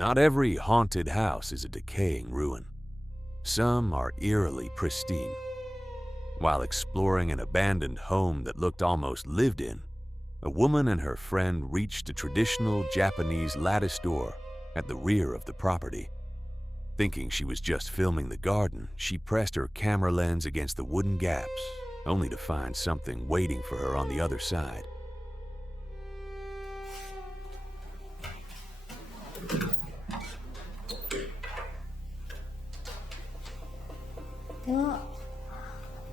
Not every haunted house is a decaying ruin. Some are eerily pristine. While exploring an abandoned home that looked almost lived in, a woman and her friend reached a traditional Japanese lattice door at the rear of the property. Thinking she was just filming the garden, she pressed her camera lens against the wooden gaps, only to find something waiting for her on the other side. Oh,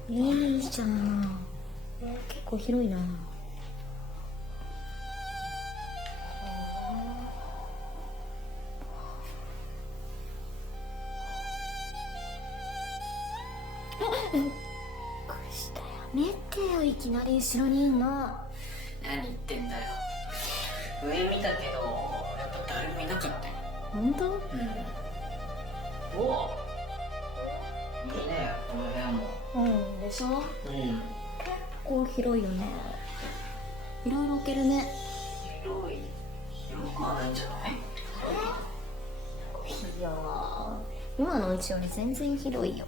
いいじゃん。結構広いな。やめてよ、いきなり後ろにいんの。何言ってんだよ。上見たけどやっぱ誰もいなかったよ。本当？うん。おお、いいね、この部屋も。うんでしょ。うん。結構広いよね。いろいろ置けるね。広くはないんじゃない？いやー、今のうちより全然広いよ。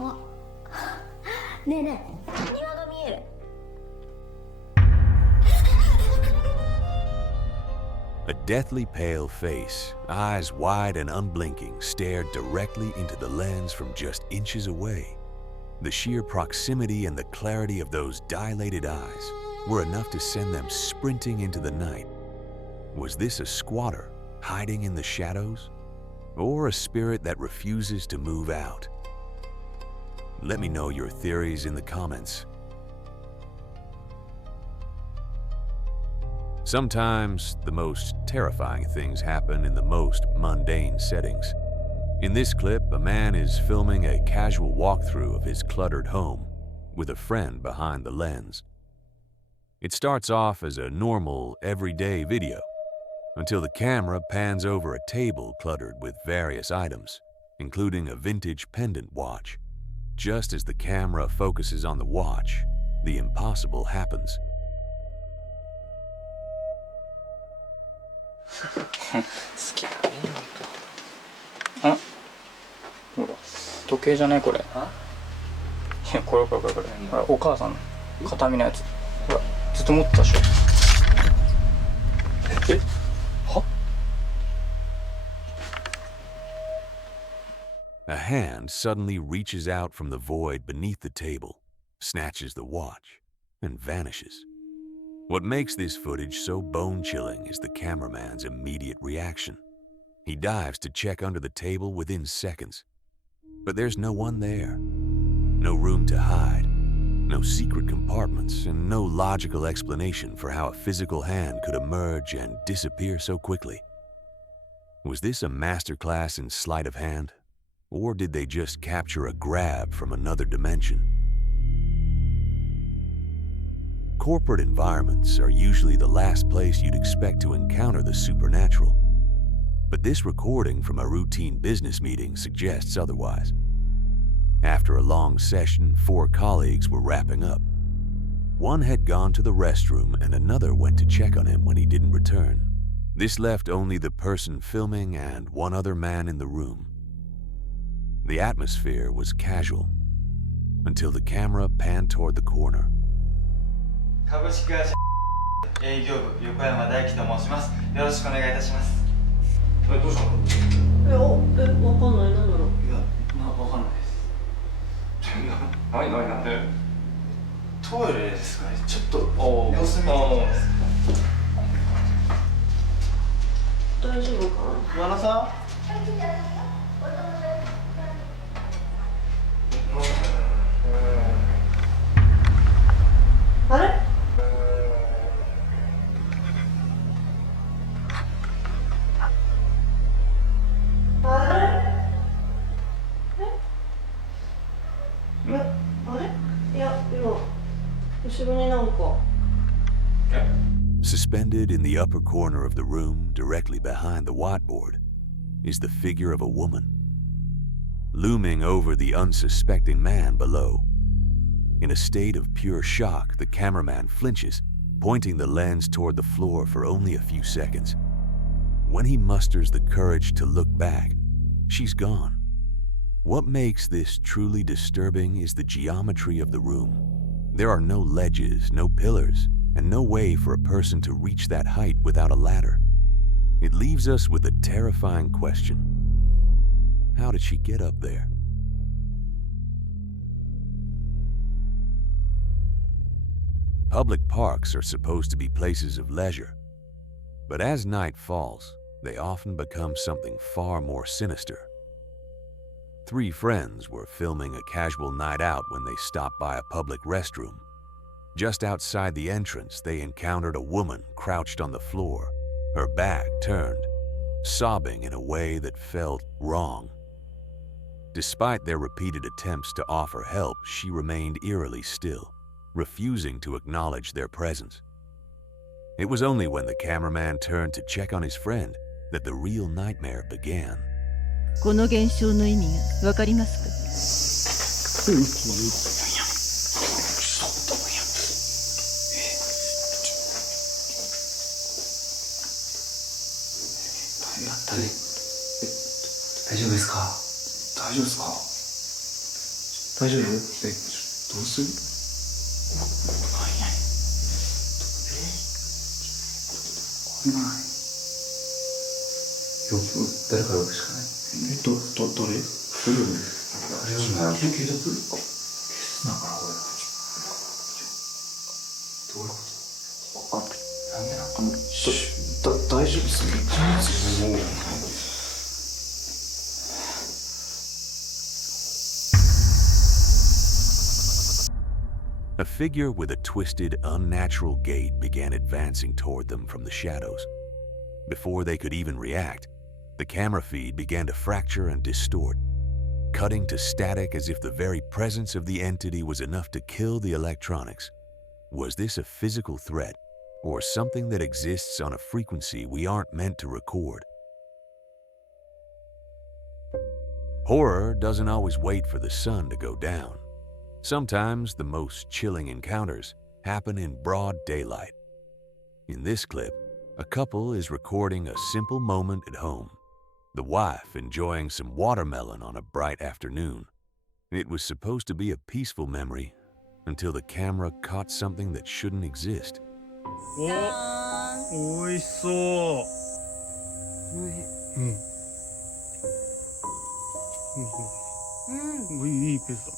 あ、ねえねえ、庭が見える。A deathly pale face, eyes wide and unblinking, stared directly into the lens from just inches away. The sheer proximity and the clarity of those dilated eyes were enough to send them sprinting into the night. Was this a squatter hiding in the shadows, or a spirit that refuses to move out? Let me know your theories in the comments. Sometimes the most terrifying things happen in the most mundane settings. In this clip, a man is filming a casual walkthrough of his cluttered home with a friend behind the lens. It starts off as a normal, everyday video until the camera pans over a table cluttered with various items, including a vintage pendant watch. Just as the camera focuses on the watch, the impossible happens. 好きだね。あ、ほら、時計じゃないこれ。いや、これ。ほら、お母さんの形見のやつ。ほら、ずっと持ってたでしょ。え？は？ A hand suddenly reaches out from the void beneath the table, snatches the watch, and vanishes. What makes this footage so bone-chilling is the cameraman's immediate reaction. He dives to check under the table within seconds. But there's no one there. No room to hide, no secret compartments, and no logical explanation for how a physical hand could emerge and disappear so quickly. Was this a masterclass in sleight of hand? Or did they just capture a grab from another dimension? Corporate environments are usually the last place you'd expect to encounter the supernatural. But this recording from a routine business meeting suggests otherwise. After a long session, 4 colleagues were wrapping up. One had gone to the restroom and another went to check on him when he didn't return. This left only the person filming and one other man in the room. The atmosphere was casual until the camera panned toward the corner. 株式会社営業部横山大輝と申します。よろしくお願いいたします。どうしたの？わかんない、なんだろう。いや、わかんないです。なんで？トイレですかね。ちょっと様子見てみます。大丈夫かな？山田さん？あれ？Suspended in the upper corner of the room, directly behind the whiteboard, is the figure of a woman. Looming over the unsuspecting man below. In a state of pure shock, the cameraman flinches, pointing the lens toward the floor for only a few seconds. when he musters the courage to look back, she's gone. What makes this truly disturbing is the geometry of the room. There are no ledges, no pillars, and no way for a person to reach that height without a ladder. It leaves us with a terrifying question. How did she get up there? Public parks are supposed to be places of leisure, but as night falls, they often become something far more sinister. 3 friends were filming a casual night out when they stopped by a public restroom. Just outside the entrance, they encountered a woman crouched on the floor, her back turned, sobbing in a way that felt wrong. Despite their repeated attempts to offer help, she remained eerily still, refusing to acknowledge their presence. It was only when the cameraman turned to check on his friend that the real nightmare began. この現象の意味がわかりますか？大丈夫ですか？大丈夫ですか？大丈夫？どうする？危ない。誰か呼ぶしかない。誰？あれはな。警察なのかなこれ。どういうこと？なんでなんか大丈夫ですね。もう。A figure with a twisted, unnatural gait began advancing toward them from the shadows. Before they could even react, the camera feed began to fracture and distort, cutting to static as if the very presence of the entity was enough to kill the electronics. Was this a physical threat, or something that exists on a frequency we aren't meant to record? Horror doesn't always wait for the sun to go down. Sometimes the most chilling encounters happen in broad daylight. In this clip, a couple is recording a simple moment at home. The wife enjoying some watermelon on a bright afternoon. It was supposed to be a peaceful memory until the camera caught something that shouldn't exist. お、美味しそう。いいペースだ。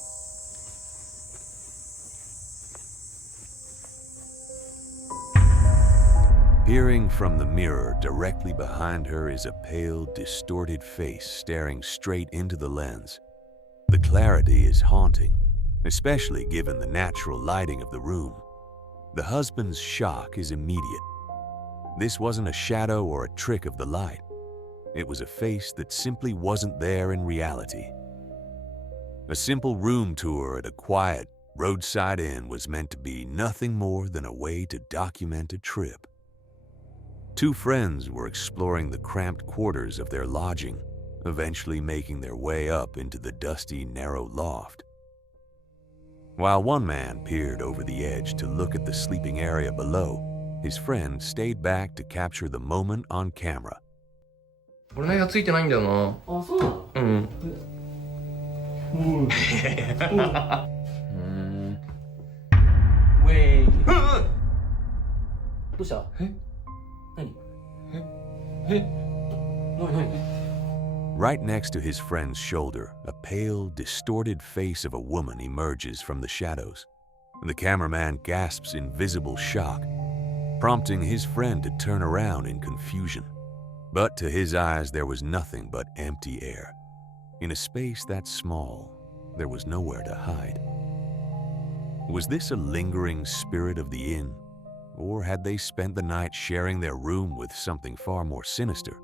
Peering from the mirror directly behind her is a pale, distorted face staring straight into the lens. The clarity is haunting, especially given the natural lighting of the room. The husband's shock is immediate. This wasn't a shadow or a trick of the light. It was a face that simply wasn't there in reality. A simple room tour at a quiet, roadside inn was meant to be nothing more than a way to document a trip. 2 friends were exploring the cramped quarters of their lodging, eventually making their way up into the dusty, narrow loft. While one man peered over the edge to look at the sleeping area below, his friend stayed back to capture the moment on camera. 俺の部屋ついてないんだよな。あ、そうなの？うん。ウェイ。どうした？え？何？Right next to his friend's shoulder, a pale, distorted face of a woman emerges from the shadows. The cameraman gasps in visible shock, prompting his friend to turn around in confusion. But to his eyes, there was nothing but empty air. In a space that small, there was nowhere to hide. Was this a lingering spirit of the inn? Or had they spent the night sharing their room with something far more sinister?